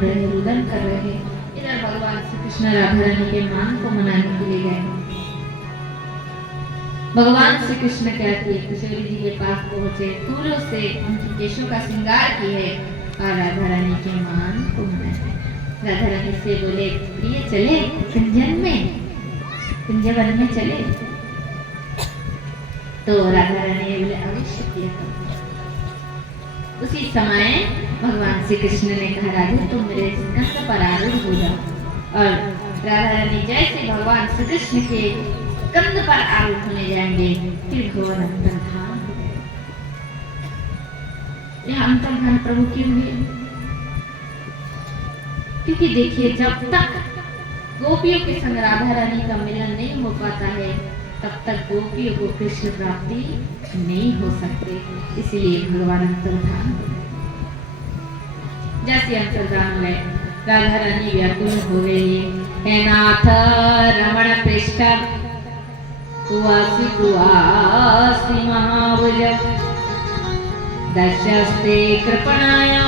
रहे, रुदन कर रहे। इधर भगवान श्री कृष्ण राधा रानी के मान को मनाने के लिए गए। भगवान श्री कृष्ण क्या किए, किशोरी जी के पास पहुंचे, फूलों से उनकी केशों का श्रृंगार किए और राधा रानी के मान को मनाए। राधा रानी से बोले, प्रिय चले कुंजन में, कुंजवन में चले। तो राधा रानी बोले अवश्य किया। उसी समय भगवान श्री कृष्ण ने कहा, राधे तुम मेरे स्कंद पर आरूढ़ हो जाओ। और राधा रानी जैसे भगवान श्री कृष्ण के स्कंद पर आरूढ़ होने जाएंगे, फिर भगवान अंतर्धान हो गए। यह अंतर्धान प्रभु क्यों हुए? क्योंकि देखिए, जब तक गोपियों के संग राधा रानी का मिलन नहीं हो पाता है, तब तक गोपियों को कृष्ण प्राप्ति नहीं हो सकती। इसलिए भगवान अंतर्धान हो गए। जैसे अंतर्धान हुए, राधा रानी व्याकुल हो गई। हे नाथ रमण पृष्ठ कुवासी कुवासी महाभुज दशस्ते कृपणाया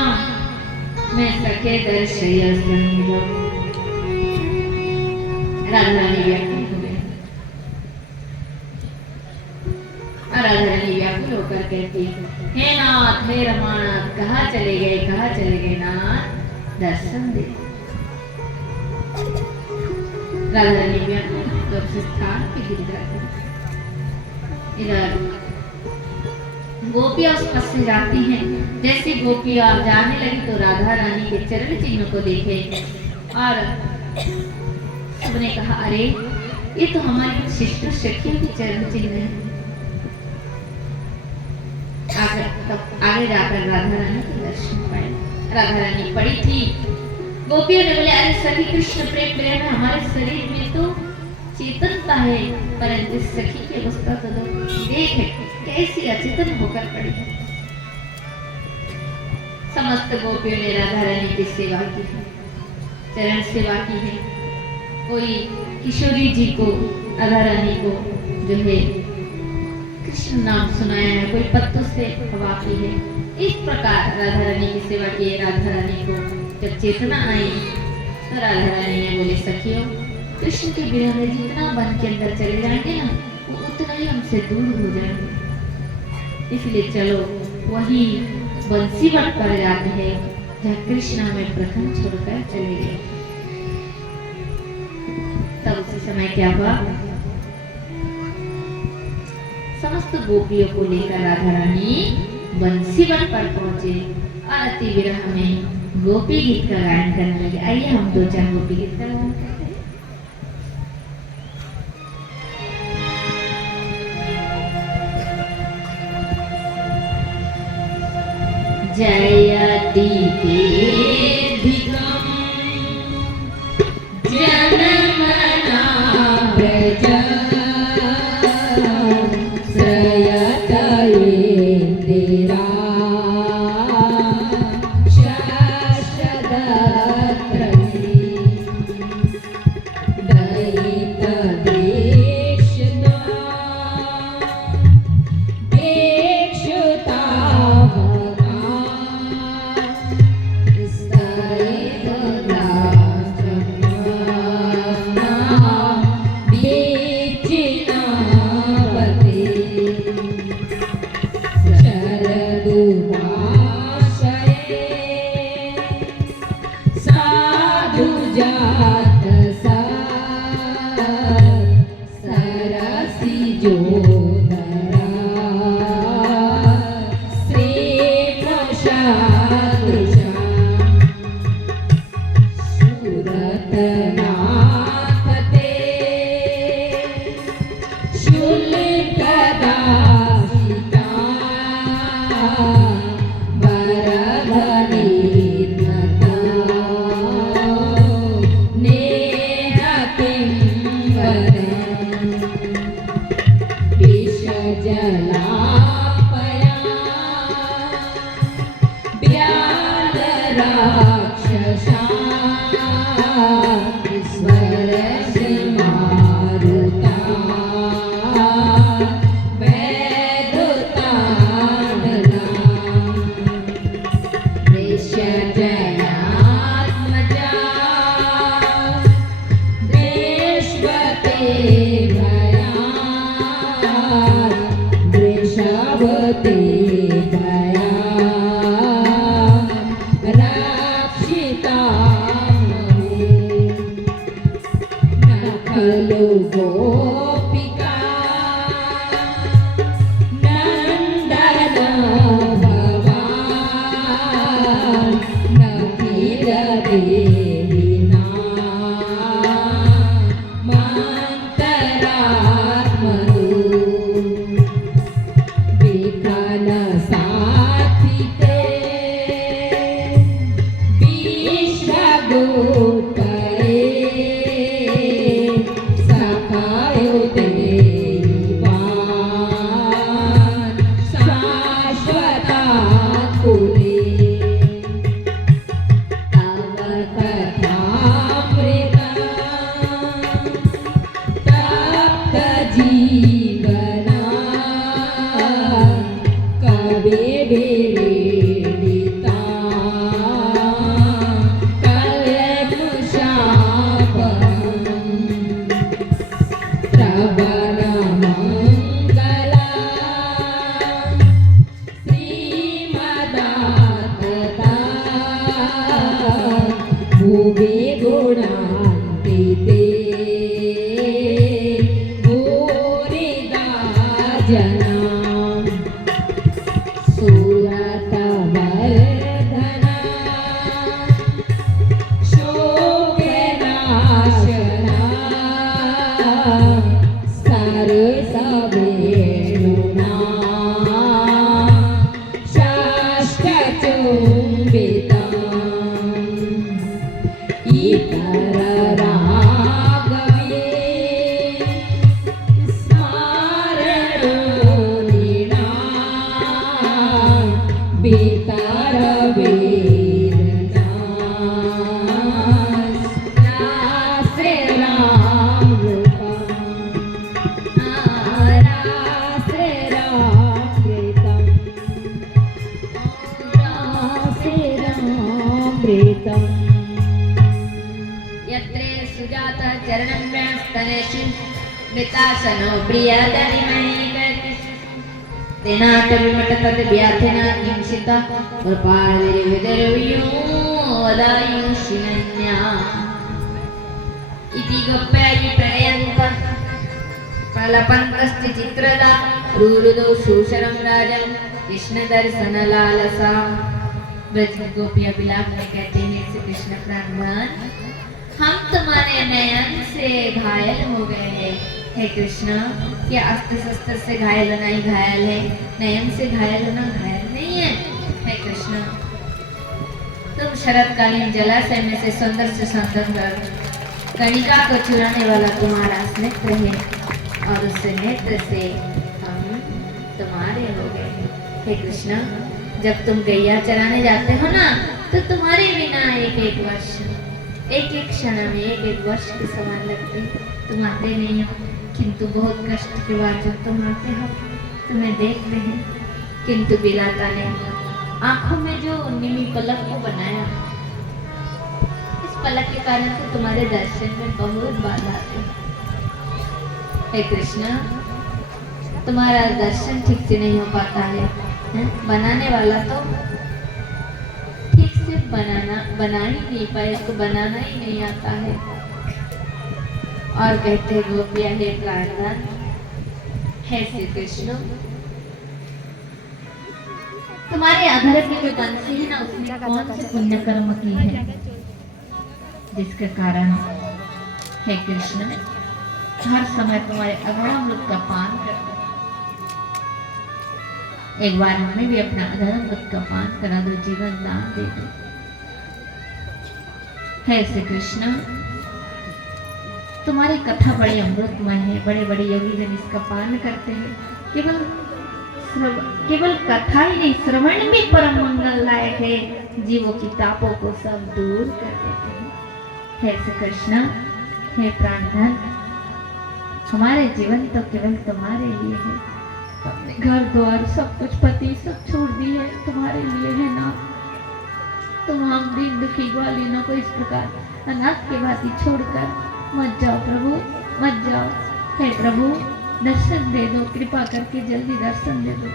मैं सखे दर्शय संग। राधा रानी व्याकुल हो गई। राधा रानी व्याकुल होकर कहती, हे नाथ हे रमानाथ, कहाँ चले गए, कहाँ चले गए नाथ, दर्शन दे। राधा रानी व्याकुल तो उस स्थान पे गिर जाती। इधर गोपियां उस पथ से जाती हैं। जैसे गोपियां जाने लगी तो राधा रानी के चरण चिन्ह को देखे और सबने कहा, अरे ये तो हमारी शिष्ट सखियों के चरण चिन्ह है। आगे जाकर राधा रानी के दर्शन पाए। राधा रानी पड़ी थी। गोपियों ने बोले, अरे सखी कृष्ण प्रेम प्रेम है, हमारे शरीर में तो चेतनता है, परंतु सखी की अवस्था तो देख कैसी अचेतन होकर पड़ी है। समस्त गोपियों ने राधा रानी की सेवा की है, चरण सेवा की है। कोई किशोरी जी को, राधा रानी को जो है कृष्ण नाम सुनाया है, कोई पत्तों से हवा की है। इस प्रकार राधा रानी की सेवा की। राधा रानी को जब चेतना आई तो राधा रानी ने बोले, सखियों कृष्ण के बिना में जितना वन के अंदर चले जाएंगे ना, वो उतना ही हमसे दूर हो जाएंगे। इसलिए चलो वही बंसीवन पर जाते हैं जहाँ कृष्ण हमें प्रथम छोड़कर चले गए। तब उसी समय क्या हुआ, समस्त गोपियों को लेकर राधा रानी बंसीवन पर पहुंचे और अति विरह में गोपी गीत का गायन करने लगे। आइए हम दो चार गोपी गीत का गायन करते हैं। जयति देधिकं जनमना व्रज करेना मंतरात्मनु विखन साथी ते विश्वदूत करे सखायो देवान शाश्वता कुले तव कथामृता तप्त जीवना कवे विदिता श्रवण मंगला श्रीमदातता भुवे गुणान्विते भूरिदा जना सुरतवर्धना शोकनाशना सरसवेणुना शाश्वतचुम्बिता इतर रागवे स्मरणोनिना बेतर वेदना रासे रामृता रासे रामृतम् रासे रामृतम् यत्रे सुजाता चरणं व्यास्तनेषु मृतासनो प्रियदरिमयी तेनाटविमटतद् व्याथिना किंसिता कृपादिर्विदर्व्यो वदायुषिनन्या इति गोप्यायि प्रणयन्त प्रलपन्तस्ति चित्रदा रुरुदौ शूषरं राजन् कृष्णदर्शनलालसा ब्रज की गोपियां विलाप में कहते हैं श्री कृष्ण प्राणनाथ हम तुम्हारे नयन से घायल हो गए हैं। हे कृष्ण, क्या अस्त्र शस्त्र से घायल होना ही घायल है, नयन से घायल होना घायल नहीं है। हे कृष्ण, तुम शरतकालीन जलाशय में से सुंदर कणिका को चुराने वाला तुम्हारा नेत्र है और उस नेत्र से हम तुम्हारे हो गए। हे कृष्ण, जब तुम गैया चराने जाते हो ना, तो तुम्हारे बिना एक एक वर्ष, एक एक क्षण में एक एक वर्ष के समान लगते। तुम आते नहीं हो, किंतु बहुत कष्ट के बाद जब तुम आते हो तुम्हें देखते हैं, किंतु बिलाता नहीं। आंखों में जो निमी पलक को बनाया, इस पलक के कारण तो तुम्हारे दर्शन में बहुत बाधा आती है। हे कृष्ण, तुम्हारा दर्शन ठीक से नहीं हो पाता है। बनाने वाला तो ठीक से बना ही नहीं पाए, इसको बनाना ही नहीं आता है। और कहते हैं गोपिया, हे प्राणनाथ, हे श्री कृष्ण, तुम्हारे अधर की जो बंसी है ना, उसने कौन से पुण्य कर्म की है जिसके कारण हे कृष्ण हर समय तुम्हारे अधरामृत का पान करते। एक बार हमें भी अपना अधरामृत का पान करा दो, जीवन दान दे दो। हे श्री कृष्ण, तुम्हारी कथा बड़ी अमृतमय है, बड़े बड़े योगी जन इसका पान करते हैं। केवल कथा ही नहीं, श्रवण भी परम मंगलदायक है, जीवों की तापों को सब दूर कर देते हैं। हे श्री कृष्ण, हे प्राणधन, हमारे जीवन तो केवल तुम्हारे लिए है। तुमने घर द्वार सब कुछ पति सब छोड़ दी है, तुम्हारे लिए है ना। तुम हम दीन दुखी ग्वालिनों को इस प्रकार अनाथ के भांति छोड़कर मत जाओ प्रभु, मत जाओ। हे प्रभु, दर्शन दे दो, कृपा करके जल्दी दर्शन दे दो।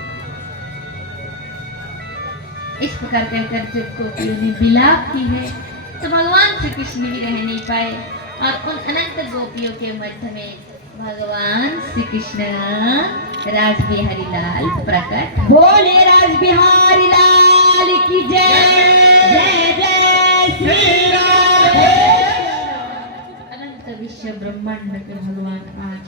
इस प्रकार कहकर जब गोपियों ने विलाप की है, तो भगवान श्री कृष्ण भी रह नहीं पाए और उन अनंत गोपियों के मध्य में भगवान श्री कृष्ण राज बिहारी लाल प्रकट। बोले राज बिहारी लाल की जय। जय जय अनंत विश्व ब्रह्मांड के भगवान आज